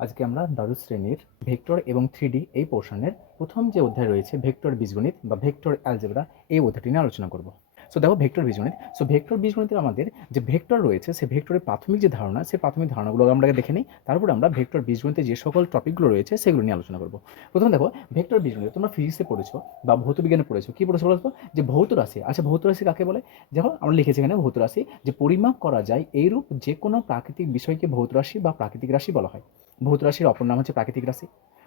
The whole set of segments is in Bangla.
আজকে আমরা দ্বাদশ শ্রেণীর ভেক্টর এবং 3D এই পোর্শনের প্রথম যে অধ্যায় রয়েছে ভেক্টর বীজগণিত বা ভেক্টর অ্যালজেব্রা এই অধ্যায়টি নিয়ে আলোচনা করব। সো দেখো ভেক্টর বীজগণিত। সো ভেক্টর বীজগণিতের আমাদের যে ভেক্টর রয়েছে সেই ভেক্টরের প্রাথমিক যে ধারণা সেই প্রাথমিক ধারণাগুলো আমরা দেখে নিই, তারপর আমরা ভেক্টর বীজগণিতে যে সকল টপিকগুলো রয়েছে সেগুলো নিয়ে আলোচনা করব। প্রথমে দেখো ভেক্টর বীজগণিত তোমরা ফিজিক্সে পড়েছো বা ভৌত বিজ্ঞানে পড়েছো, কি পড়েছো বলতো? যে ভৌত রাশি। আচ্ছা, ভৌত রাশি কাকে বলে? দেখো আমরা লিখেছি এখানে ভৌত রাশি যে পরিমাপ করা যায় এইরূপ যে কোনো প্রাকৃতিক বিষয়কে ভৌত রাশি বা প্রাকৃতিক রাশি বলা হয়। ভৌত রাশির অপর নাম হচ্ছে প্রাকৃতিক রাশি।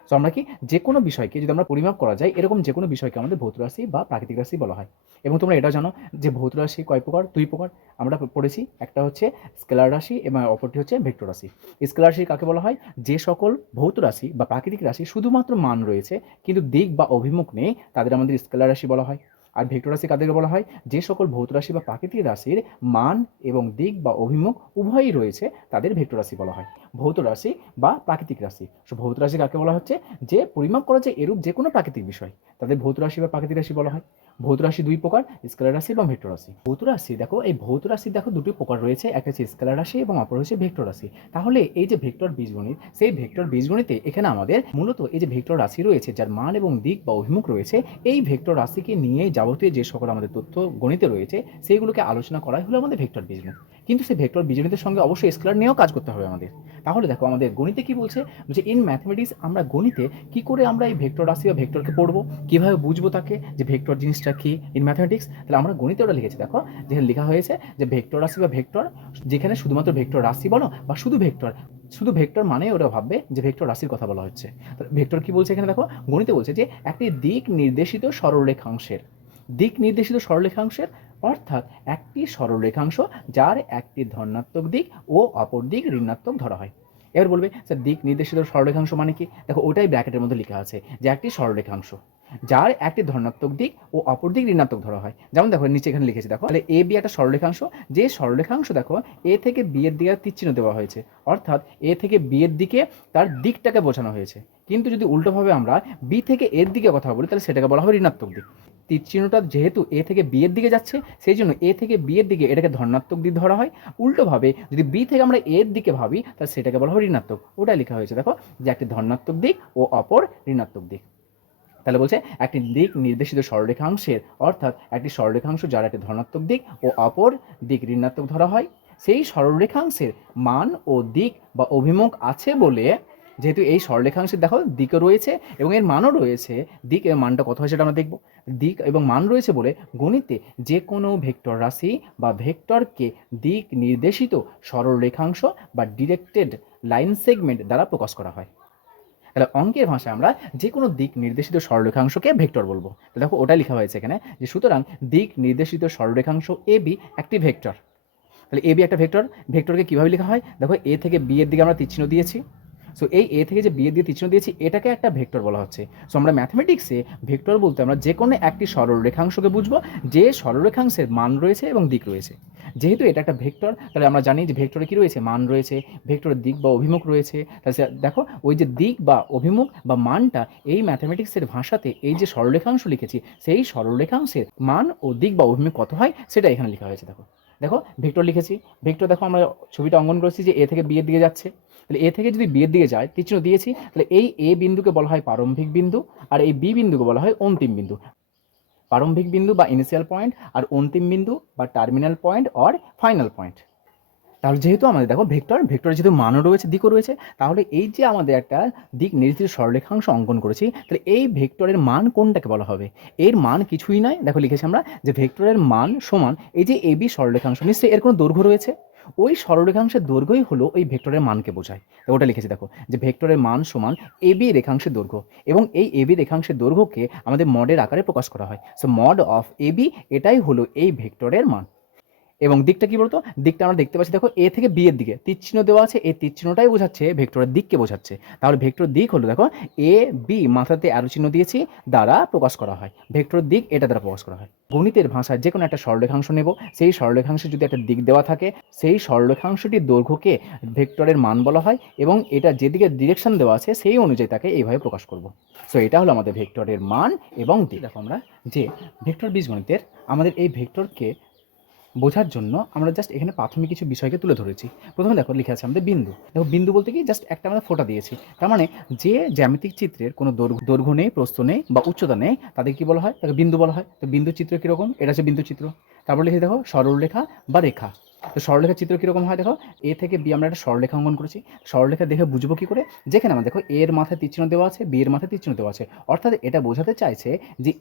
সো আমরা কি যে কোনো বিষয়কে যদি আমরা পরিমাপ করা যায় এরকম যে কোনো বিষয়কে আমাদের ভৌত রাশি বা প্রাকৃতিক রাশি বলা হয়। এবং তোমরা এটা জানো যে ভৌত রাশি কয় প্রকার? দুই প্রকার আমরা পড়েছি। একটা হচ্ছে স্কেলার রাশি এবং অপরটি হচ্ছে ভেক্টর রাশি। স্কেলার রাশি কাকে বলা হয়? যে সকল ভৌত রাশি বা প্রাকৃতিক রাশি শুধুমাত্র মান রয়েছে কিন্তু দিক বা অভিমুখ নেই, তাদের আমাদের স্কেলার রাশি বলা হয়। আর ভেক্টর রাশি কাদেরকে বলা হয়? যে সকল ভৌত রাশি বা প্রাকৃতিক রাশির মান এবং দিক বা অভিমুখ উভয়ই রয়েছে, তাদের ভেক্টর রাশি বলা হয়। ভৌত রাশি বা প্রাকৃতিক রাশি। সো ভৌত রাশি কাকে বলা হচ্ছে? যে পরিমাপ করা যায় এরূপ যে কোনো প্রাকৃতিক বিষয়, তাদের ভৌত রাশি বা প্রাকৃতিক রাশি বলা হয়। ভৌত রাশি দুই প্রকার, স্কেলার রাশি এবং ভেক্টর রাশি। ভৌত রাশি দেখো, এই ভৌত রাশি দেখো দুটি প্রকার রয়েছে, একটা হচ্ছে স্কেলার রাশি এবং অপর হচ্ছে ভেক্টর রাশি। তাহলে এই যে ভেক্টর বীজগণিত, সেই ভেক্টর বীজগণিতে এখানে আমাদের মূলত এই যে ভেক্টর রাশি রয়েছে যার মান এবং দিক বা অভিমুখ রয়েছে, এই ভেক্টর রাশিকে নিয়ে যাবতীয় যে সকল আমাদের তথ্য গণিতে রয়েছে সেইগুলোকে আলোচনা করাই হলো আমাদের ভেক্টর বীজগণিত। কিন্তু সেই ভেক্টর বীজগণিতের সঙ্গে অবশ্যই স্কেলার নিয়েও কাজ করতে হবে আমাদের। তাহলে দেখো আমাদের গণিতে কি বলছে, যে ইন ম্যাথমেটিক্স আমরা গণিতে কি করে আমরা এই ভেক্টর রাশি বা ভেক্টরকে পড়বো, কিভাবে বুঝবো তাকে যে ভেক্টর জিনিসটা কি ইন ম্যাথমেটিক্স। তাহলে আমরা গণিতে ওটা লিখেছি, দেখো যেখানে লেখা হয়েছে যে ভেক্টর রাশি বা ভেক্টর, যেখানে শুধুমাত্র ভেক্টর রাশি বলো বা শুধু ভেক্টর, শুধু ভেক্টর মানে ওরা ভাববে যে ভেক্টর রাশির কথা বলা হচ্ছে। ভেক্টর কি বলছে এখানে দেখো, গণিতে বলছে যে একটি দিক নির্দেশিত সরলরেখাংশের, দিক নির্দেশিত সরলরেখাংশের অর্থাৎ একটি সরলরেখাংশ যার একটি ধনাত্মক দিক ও অপর দিক ঋণাত্মক ধরা হয়। এবার বলবে স্যার দিক নির্দেশিত সরলরেখাংশ মানে কি? দেখো ওটাই ব্র্যাকেটের মধ্যে লেখা আছে যে একটি সরলরেখাংশ যার একটি ধনাত্মক দিক ও অপর দিক ঋণাত্মক ধরা হয়। যেমন দেখো নিচে এখানে লিখেছি, দেখো তাহলে এ বি একটা সরলরেখাংশ, যে সরলরেখাংশ দেখো এ থেকে বি এর দিকে তীর চিহ্ন দেওয়া হয়েছে, অর্থাৎ এ থেকে বি এর দিকে তার দিকটাকে বোঝানো হয়েছে। কিন্তু যদি উল্টোভাবে আমরা বি থেকে এর দিকে কথা বলি তাহলে সেটাকে বলা হবে ঋণাত্মক দিক। তীর চিহ্নটা যেহেতু এ থেকে বি এর দিকে যাচ্ছে সেই জন্য এ থেকে বি এর দিকে এটাকে ধনাত্মক দিক ধরা হয়। উল্টোভাবে যদি বি থেকে আমরা এর দিকে ভাবি তাহলে সেটাকে বলা হয় ঋণাত্মক। ওটাই লেখা হয়েছে দেখো যে একটি ধনাত্মক দিক ও অপর ঋণাত্মক দিক। তাহলে বলছে একটি দিক নির্দেশিত সরলরেখাংশের অর্থাৎ একটি সরলরেখাংশ যার একটি ধনাত্মক দিক ও অপর দিক ঋণাত্মক ধরা হয়, সেই সরলরেখাংশের মান ও দিক বা অভিমুখ আছে বলে, যেহেতু এই সরলরেখাংশের দেখো দিকও রয়েছে এবং এর মানও রয়েছে, দিক এর মানটা কত হয় সেটা আমরা দেখব। দিক এবং মান রয়েছে বলে গণিতে যে কোনো ভেক্টর রাশি বা ভেক্টরকে দিক নির্দেশিত সরলরেখাংশ বা ডিরেক্টেড লাইন সেগমেন্ট দ্বারা প্রকাশ করা হয়। তাহলে অঙ্কের ভাষায় আমরা যে কোনো দিক নির্দেশিত সরলরেখাংশকে ভেক্টর বলবো। তো দেখো ওটা লেখা হয়েছে এখানে যে সুতরাং দিক নির্দেশিত সরলরেখাংশ এ বি একটি ভেক্টর। তাহলে এ বি একটা ভেক্টর, ভেক্টরকে কীভাবে লেখা হয়? দেখো এ থেকে বি এর দিকে আমরা তীরচিহ্ন দিয়েছি। সো এই এ থেকে যে বি এর দিকে তীরচিহ্ন দিয়েছি এটাকে একটা ভেক্টর বলা হচ্ছে। সো আমরা ম্যাথমেটিক্সে ভেক্টর বলতে আমরা যে কোনো একটি সরলরেখাংশকে বুঝবো যে সরলরেখাংশের মান রয়েছে এবং দিক রয়েছে। যেহেতু এটা একটা ভেক্টর তাহলে আমরা জানি যে ভেক্টরে কী রয়েছে? মান রয়েছে, ভেক্টরের দিক বা অভিমুখ রয়েছে। তাহলে দেখো ওই যে দিক বা অভিমুখ বা মানটা এই ম্যাথমেটিক্সের ভাষাতে এই যে সরলরেখাংশ লিখেছি সেই সরলরেখাংশের মান ও দিক বা অভিমুখ কত হয় সেটা এখানে লেখা হয়েছে। দেখো দেখো ভেক্টর লিখেছি, ভেক্টর দেখো আমরা ছবিটা অঙ্কন করেছি যে এ থেকে বি এর দিকে যাচ্ছে। তাহলে এ থেকে যদি বি এর দিকে যায় তীর চিহ্ন দিয়েছি, তাহলে এই এ বিন্দুকে বলা হয় প্রারম্ভিক বিন্দু আর এই বি বিন্দুকে বলা হয় অন্তিম বিন্দু। প্রারম্ভিক বিন্দু বা ইনিশিয়াল পয়েন্ট আর অন্তিম বিন্দু বা terminal point or final point. তাহলে যেহেতু আমাদের দেখো ভেক্টরের যেহেতু মানও রয়েছে দিকও রয়েছে, তাহলে এই যে আমাদের একটা দিক নির্দেশিত সরলরেখাংশ অঙ্কন করেছি, তাহলে এই ভেক্টরের মান কোনটাকে বলা হবে? এর মান কিছুই নয়, দেখো লিখেছি আমরা যে ভেক্টরের মান সমান এই যে এবি সরলরেখাংশ, নিশ্চয়ই এর কোনো দৈর্ঘ্য রয়েছে, ওই সরলরেখাংশের দৈর্ঘ্যই হলো ওই ভেক্টরের মানকে বোঝায়। তো ওটা লিখেছি দেখো যে ভেক্টরের মান সমান এবি রেখাংশের দৈর্ঘ্য, এবং এই এবি রেখাংশের দৈর্ঘ্যকে আমাদের মডের আকারে প্রকাশ করা হয়। সো মড অফ এবি এটাই হলো এই ভেক্টরের মান। এবং দিকটা কি বলতো? দিকটা আমরা দেখতে পাচ্ছি দেখো এ থেকে বি এর দিকে তীর চিহ্ন দেওয়া আছে, এই তীর চিহ্নটাই বোঝাচ্ছে ভেক্টরের দিককে বোঝাচ্ছে। তাহলে ভেক্টর দিক হলো দেখো এ বি মাথাতে অ্যারো চিহ্ন দিয়েছি দ্বারা প্রকাশ করা হয়, ভেক্টর দিক এটা দ্বারা প্রকাশ করা হয়। গণিতের ভাষায় যে কোনো একটা সরলরেখাংশ নেব, সেই সরলরেখাংশে যদি একটা দিক দেওয়া থাকে সেই সরলরেখাংশটির দৈর্ঘ্যকে ভেক্টরের মান বলা হয়, এবং এটা যেদিকে ডিরেকশন দেওয়া আছে সেই অনুযায়ী তাকে এইভাবে প্রকাশ করব। সো এটা হলো আমাদের ভেক্টরের মান এবং দিক। দেখো আমরা যে ভেক্টর বীজগণিতের আমাদের এই ভেক্টরকে বোঝার জন্য আমরা জাস্ট এখানে প্রাথমিক কিছু বিষয়কে তুলে ধরেছি। প্রথমে দেখো লিখে আছে আমাদের বিন্দু। দেখো বিন্দু বলতে কি জাস্ট একটা আমরা ফোঁটা দিয়েছি। তার মানে যে জ্যামিতিক চিত্রের কোনো দৈর্ঘ্য নেই, প্রস্থ নেই বা উচ্চতা নেই, তাদের কি বলা হয়? তাকে বিন্দু বলা হয়। তো বিন্দু চিত্র কীরকম? এটা হচ্ছে বিন্দু চিত্র। তারপর লিখে দেখো সরলরেখা বা রেখা। তো সরলরেখার চিত্র কীরকম হয়? দেখো এ থেকে বি আমরা একটা সরলরেখা অঙ্কন করেছি। সরলরেখা দেখে বুঝবো কী করে? যেখানে আমরা দেখো এর মাথায় তীর চিহ্ন দেওয়া আছে, বি এর মাথায় তীর চিহ্ন দেওয়া আছে। অর্থাৎ এটা বোঝাতে চাইছে যে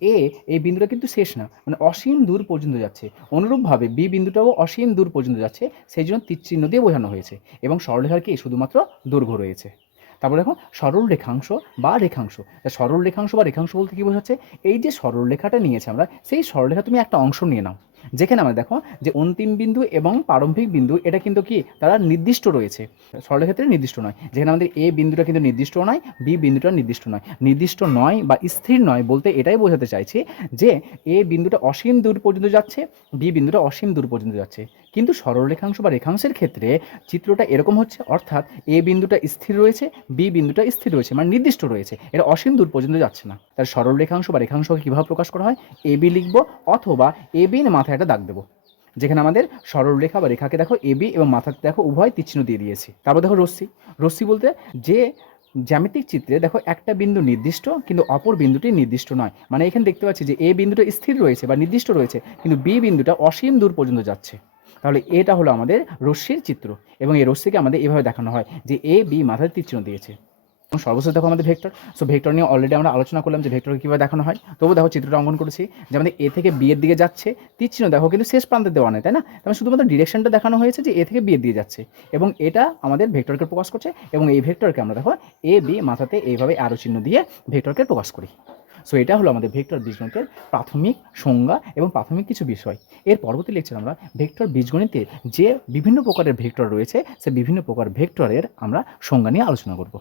এই বিন্দুটা কিন্তু শেষ না, মানে অসীম দূর পর্যন্ত যাচ্ছে। অনুরূপভাবে বি বিন্দুটাও অসীম দূর পর্যন্ত যাচ্ছে, সেই জন্য তীর চিহ্ন দিয়ে বোঝানো হয়েছে। এবং সরলরেখার কি শুধুমাত্র দৈর্ঘ্য রয়েছে। তারপর দেখো সরল রেখাংশ বা রেখাংশ। সরল রেখাংশ বা রেখাংশ বলতে কী বোঝাচ্ছে? এই যে সরল রেখাটা নিয়েছে আমরা, সেই সরলরেখা তুমি একটা অংশ নিয়ে নাও, যেখানে আমরা দেখো যে অন্তিম বিন্দু এবং প্রারম্ভিক বিন্দু এটা কিন্তু কি তারা নির্দিষ্ট রয়েছে, সরলরেখাতে নির্দিষ্ট নয়। যেখানে আমাদের এ বিন্দুটা কিন্তু নির্দিষ্ট নয়, বি বিন্দুটা নির্দিষ্ট নয়। নির্দিষ্ট নয় বা স্থির নয় বলতে এটাই বোঝাতে চাইছি যে এ বিন্দুটা অসীম দূর পর্যন্ত যাচ্ছে, বি বিন্দুটা অসীম দূর পর্যন্ত যাচ্ছে। কিন্তু সরল রেখাংশ বা রেখাংশের ক্ষেত্রে চিত্রটা এরকম হচ্ছে, অর্থাৎ এ বিন্দুটা স্থির রয়েছে, বি বিন্দুটা স্থির রয়েছে, মানে নির্দিষ্ট রয়েছে, এটা অসীম দূর পর্যন্ত যাচ্ছে না। তার সরল রেখাংশ বা রেখাংশকে কীভাবে প্রকাশ করা হয়? এ বি লিখবো, অথবা এ বির মাথায় একটা দাগ দেবো। যেখানে আমাদের সরল রেখা বা রেখাকে দেখো এ বি এবং মাথাতে দেখো উভয় তীরচিহ্ন দিয়ে দিয়েছি। তারপর দেখো রশ্মি। রশ্মি বলতে যে জ্যামিতিক চিত্রে দেখো একটা বিন্দু নির্দিষ্ট কিন্তু অপর বিন্দুটি নির্দিষ্ট নয়, মানে এখানে দেখতে পাচ্ছি যে এ বিন্দুটা স্থির রয়েছে বা নির্দিষ্ট রয়েছে, কিন্তু বি বিন্দুটা অসীম দূর পর্যন্ত যাচ্ছে। তাহলে এটা হলো আমাদের রশ্মির চিত্র, এবং এই রশ্মিকে আমাদের এভাবে দেখানো হয় যে এ বি মাথায় তীরচিহ্ন দিয়েছে। এবং সর্বশেষ দেখো আমাদের ভেক্টর। সো ভেক্টর নিয়ে অলরেডি আমরা আলোচনা করলাম যে ভেক্টরকে কীভাবে দেখানো হয়। তবু দেখো চিত্রটা অঙ্কন করেছি যে আমাদের এ থেকে বি এর দিকে যাচ্ছে, তীর চিহ্ন দেখো কিন্তু শেষ প্রান্তে দেওয়া নেই, তাই না? তার শুধুমাত্র ডিরেকশনটা দেখানো হয়েছে যে এ থেকে বি এর দিকে যাচ্ছে, এবং এটা আমাদের ভেক্টরকে প্রকাশ করছে। এবং এই ভেক্টরকে আমরা দেখো এ বি মাথাতে এইভাবে আরো চিহ্ন দিয়ে ভেক্টরকে প্রকাশ করি। সো এটা হলো আমাদের ভেক্টর বীজগণিতের প্রাথমিক সংজ্ঞা এবং প্রাথমিক কিছু বিষয়। এর পরবর্তী লেকচার আমরা ভেক্টর বীজগণিতের যে বিভিন্ন প্রকারের ভেক্টর রয়েছে, সে বিভিন্ন প্রকার ভেক্টরের আমরা সংজ্ঞা নিয়ে আলোচনা করব।